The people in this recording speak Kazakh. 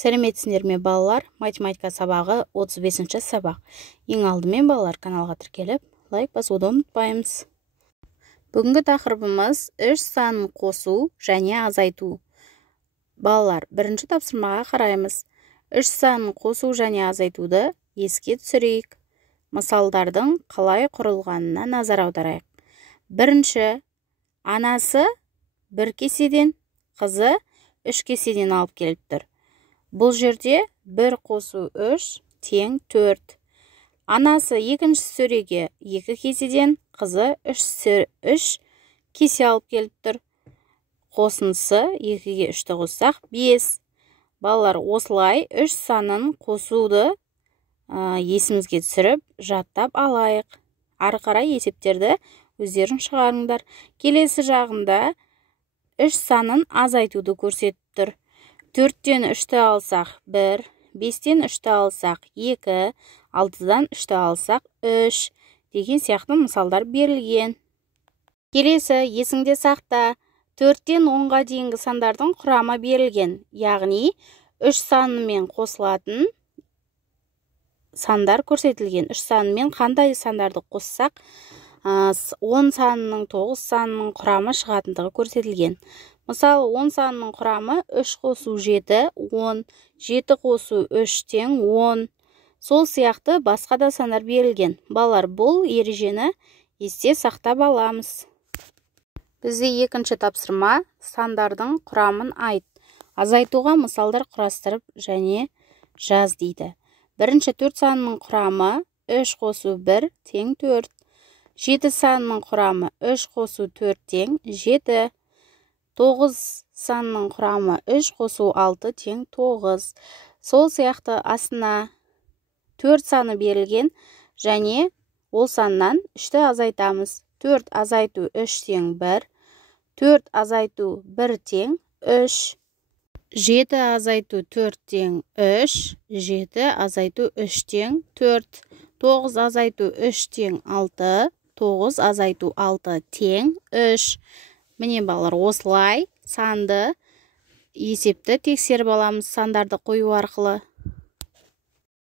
Сәлеметсіңдер ме балалар? Математика сабағы 35-ші сабақ. Ең алдымен балалар каналға тіркеліп, лайк басуды ұмытпаймыз. Бүгінгі тақырыбымыз үш санын қосу және азайту. Балалар, бірінші тапсырмаға қараймыз. Үш санын қосу және азайтуды еске түсірейік. Мысалдардың қалай құрылғанына назар аударайық. Бірінші, анасы 1 кеседен, қызы 3 кеседен алып келіп тұр. Бұл жерде 1 қосу 3 тең 4. Анасы екінші сөреге 2 кеседен, қызы 3 кесе алып келіп тұр. Қосынысы 2-ге 3-ті қоссақ 5. Балалар, осылай 3 санын қосуды есімізге түсіріп, жаттап алайық. Ары қарай есептерді өздерің шығарыңдар. Келесі жағында 3 санын азайтуды көрсетіп тұр. 4-тен 3-ті алсақ 1, 5-тен 3-ті алсақ 2, 6-дан 3-ті алсақ 3 деген сияқты мысалдар берілген. Келесі, есіңде сақта, 4-тен 10-ға дейінгі сандардың құрамы берілген. Яғни 3 санымен қосылатын сандар көрсетілген. 3 санымен қандай сандарды қоссақ 10 санының 9 санының құрамы шығатындығы көрсетілген. Мысалы, 10 санының құрамы 3 қосу 7, 10, 7 қосу 3 тең 10. Сол сияқты басқа да сандар берілген. Балалар, бұл ережені есте сақтап аламыз. Бізде екінші тапсырма сандардың құрамын айт. Азайтуға мысалдар құрастырып және жаз дейді. Бірінші 4 санының құрамы 3 қосу 1 тең 4. 7 санының құрамы 3 қосу 4 тең 7. 9 санының құрамы 3 қосу 6 тең 9. Сол сияқты астына 4 саны берілген және ол саннан 3-ті азайтамыз. 4 азайту 3 тең 1. 4 азайту 1 тең 3. 7 азайту 4 тең 3. 7 азайту 3 тең 4. 9 азайту 3 тең 6. 9 азайту 6 тең 3. Міне балалар, осылай санды есепті тексеріп аламыз сандарды қою арқылы.